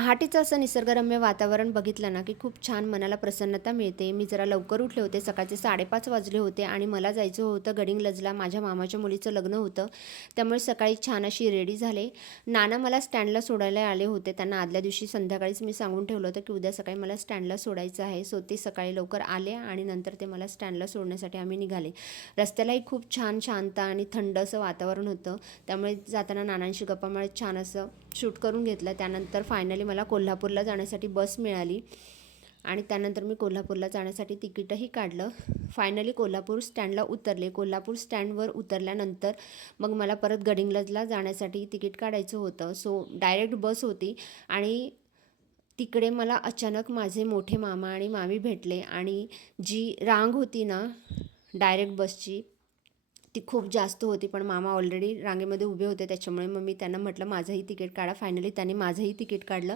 पहाटेचं असं निसर्गरम्य वातावरण बघितलं ना की खूप छान मनाला प्रसन्नता मिळते. मी जरा लवकर उठले होते, सकाळचे 5:30 वाजले होते आणि मला जायचं होतं गडिंग्लजला. माझ्या मामाच्या मुलीचं लग्न होतं, त्यामुळे सकाळी छान अशी रेडी झाले. नाना मला स्टँडला सोडायला आले होते. त्यांना आदल्या दिवशी संध्याकाळीच मी सांगून ठेवलं होतं की उद्या सकाळी मला स्टँडला सोडायचं आहे. सो ते सकाळी लवकर आले आणि नंतर ते मला स्टँडला सोडण्यासाठी आम्ही निघाले. रस्त्यालाही खूप छान शांत आणि थंड असं वातावरण होतं, त्यामुळे जाताना नानांशी गप्पा मारत छान असं शूट करून घेतलं. त्यानंतर फायनली मला कोल्हापूरला जाण्यासाठी बस मिळाली आणि त्यानंतर मी कोल्हापूरला जाण्यासाठी तिकीटही काढलं. फायनली कोल्हापूर स्टँडला उतरले. कोल्हापूर स्टँडवर उतरल्यानंतर मग मला परत गडिंग्लजला जाण्यासाठी तिकीट काढायचं होतं. सो डायरेक्ट बस होती आणि तिकडे मला अचानक माझे मोठे मामा आणि मामी भेटले आणि जी रांग होती ना डायरेक्ट बसची ती खूप जास्त होती, पण मामा ऑलरेडी रांगेमध्ये उभे होते. त्याच्यामुळे मग मी त्यांना म्हटलं माझंही तिकीट काढा. फायनली त्यांनी माझंही तिकीट काढलं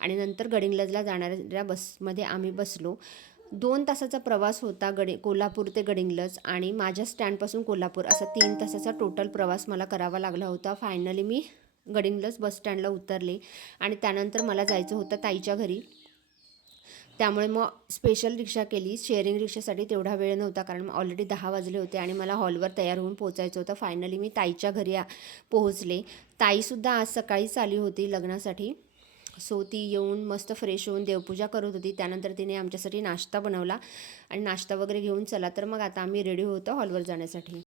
आणि नंतर गडिंग्लजला जाणाऱ्या बसमध्ये आम्ही बसलो. 2 तासाचा प्रवास होता कोल्हापूर ते गडिंग्लज आणि माझ्या स्टँडपासून कोल्हापूर असा 3 तासाचा टोटल प्रवास मला करावा लागला होता. फायनली मी गडिंग्लज बस स्टँडला उतरले आणि त्यानंतर मला जायचं होतं ताईच्या घरी. त्यामुळे मग स्पेशल रिक्षा केली. शेअरिंग रिक्षासाठी तेवढा वेळ नव्हता, कारण ऑलरेडी 10 वाजले होते आणि मला हॉलवर तयार होऊन पोचायचं होतं. फायनली मी ताईच्या घरी पोहोचले. ताईसुद्धा आज सकाळीच आली होती लग्नासाठी. सो ती येऊन मस्त फ्रेश होऊन देवपूजा करत होती. त्यानंतर तिने आमच्यासाठी नाश्ता बनवला आणि नाश्ता वगैरे घेऊन चला तर मग आता आम्ही रेडी होतो हॉलवर जाण्यासाठी.